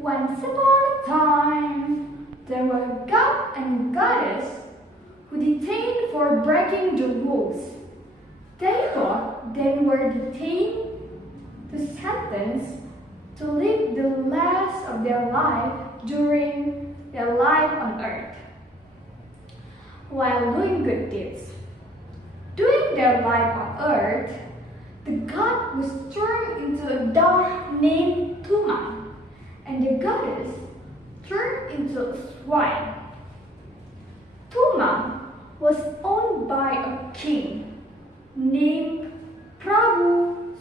Once upon a time, there were a god and goddess who detained for breaking the rules. They thought they were detained to sentence to live the last of their life during their life on earth, while doing good deeds. During their life on earth, the god was turned into a dog named Tuma, and the goddess turned into a swine. Tuma was owned by a king named Prabu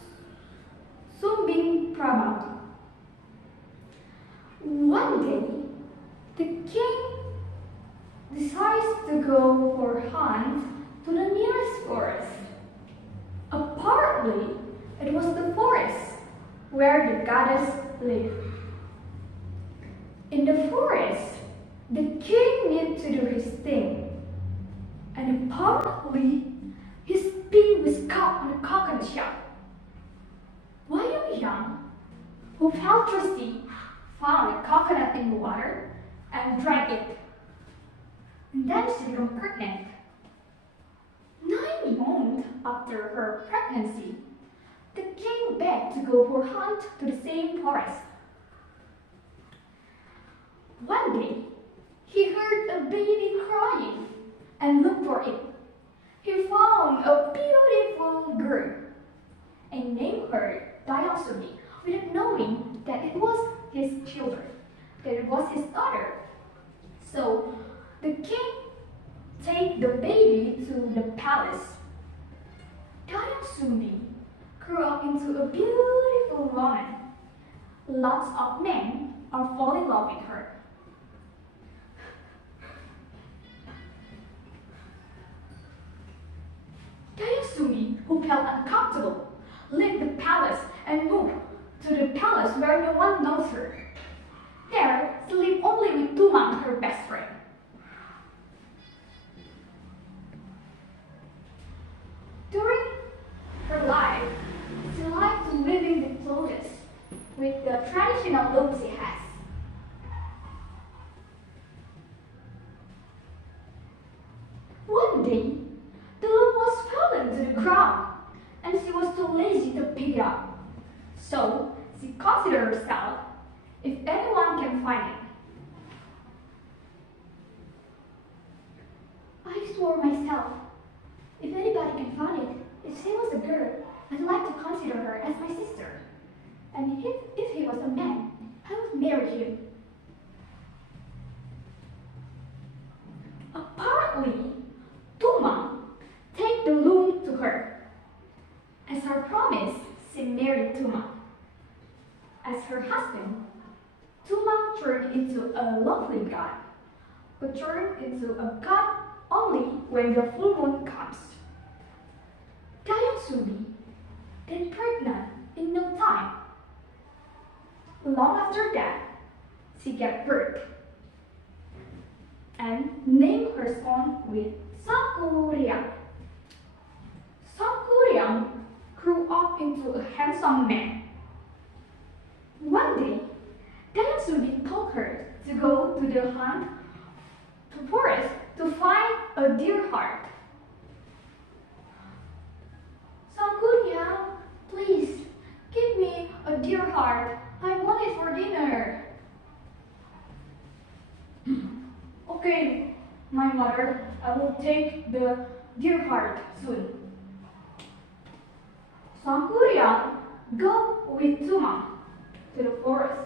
Sumbing Prabha. One day, the king decides to go for a hunt to the nearest forest. Apparently, it was the forest where the goddess lived. In the forest, the king needed to do his thing, and apparently, his pig was caught on a coconut shell. Wang Yang, who felt thirsty, found a coconut in the water and drank it. And then she became pregnant. 9 months after her pregnancy, the king begged to go for a hunt to the same forest. One day, he heard a baby crying and looked for it. He found a beautiful girl and named her Dayasumi, without knowing that it was his children, that it was his daughter. So the king take the baby to the palace. Dayasumi grew up into a beautiful woman. Lots of men are falling in love with her. Dayasumi, who felt uncomfortable, left the palace and moved to the palace where no one knows her. There, she lived only with Tuma, her best friend. During her life, she liked to weaving the clothes with the traditional loom she has. One day, the loom was fallen to the ground, and she was too lazy to pick it up. So, she considered herself if anyone can find it. I swore myself, if anybody can find it, if she was a girl, I'd like to consider her as my sister. And if he was a man, I would marry him. Apparently, Tuma take the loom to her. As her promise, she married Tuma. As her husband, Tuma turned into a lovely god, but turned into a god only when the full moon comes. Dayasumi, then pregnant in no time. Long after that, she gave birth and named her son with Sangkuriang. Sangkuriang grew up into a handsome man. One day, Dayasumi told her to go to the forest to find a deer heart. Sangkuriang, please give me a deer heart. I want it for dinner. Okay, my mother, I will take the deer heart soon. Sangkuriang go with Tuma to the forest.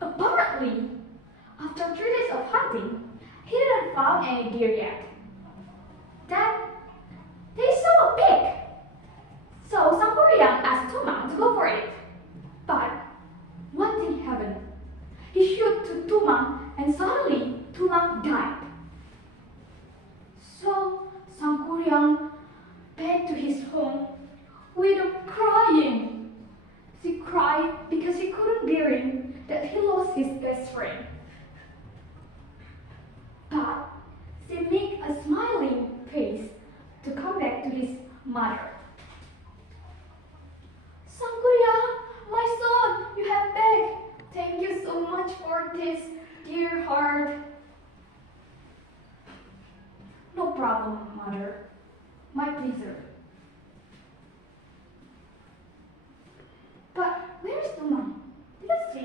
Apparently, after 3 days of hunting, he didn't find any deer yet. Then, they saw a pig. So Sangkuriang asked Tuma to go for it. But one thing happened. He shot to Tuma and suddenly Tuma died. So Sangkuriang back to his home without crying. She cried because he couldn't bear it that he lost his best friend. But she made a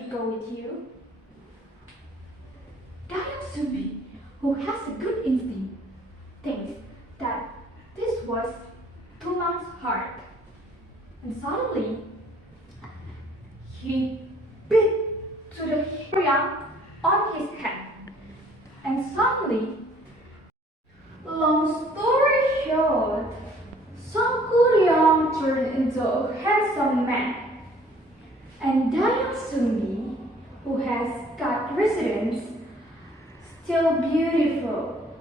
go with you? Dayang Sumbi, who has a good instinct, thinks that this was Tumang's heart. And suddenly, he bit to the Hyang on his head. And suddenly, long story short, Sangkuryang turned into a handsome man. And Dayang Sumbi, who has got residence, still beautiful.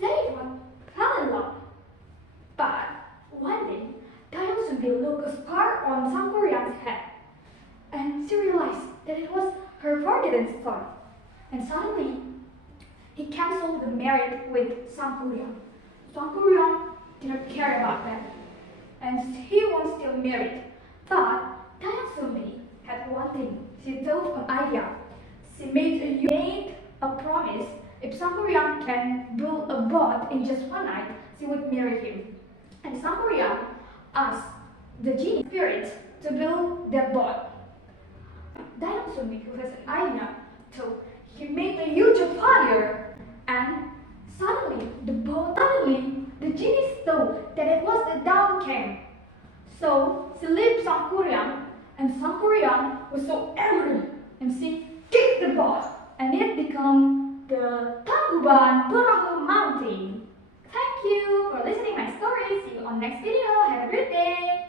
They fell in love. But one day, Dayang Sumbi looked a scar on Sangkuryang's head. And she realized that it was her forbidden son. And suddenly, he cancelled the marriage with Sangkuryang. Sangkuryang didn't care about that. And he was still married. But Dayang Sumbi had one thing. She thought an idea. She made a promise. If Sangkuryang can build a boat in just one night, she would marry him. And Sangkuryang asked the genie spirit to build their boat. Dayang Sumbi, who has an idea, so he made a huge fire, and suddenly the genie saw that it was the dawn came. So she left Sangkuryang, and Sangkuryang was so angry, and she kicked the boat, and it became the Tangkuban Perahu Mountain. Thank you for listening my story. See you on next video. Have a great day.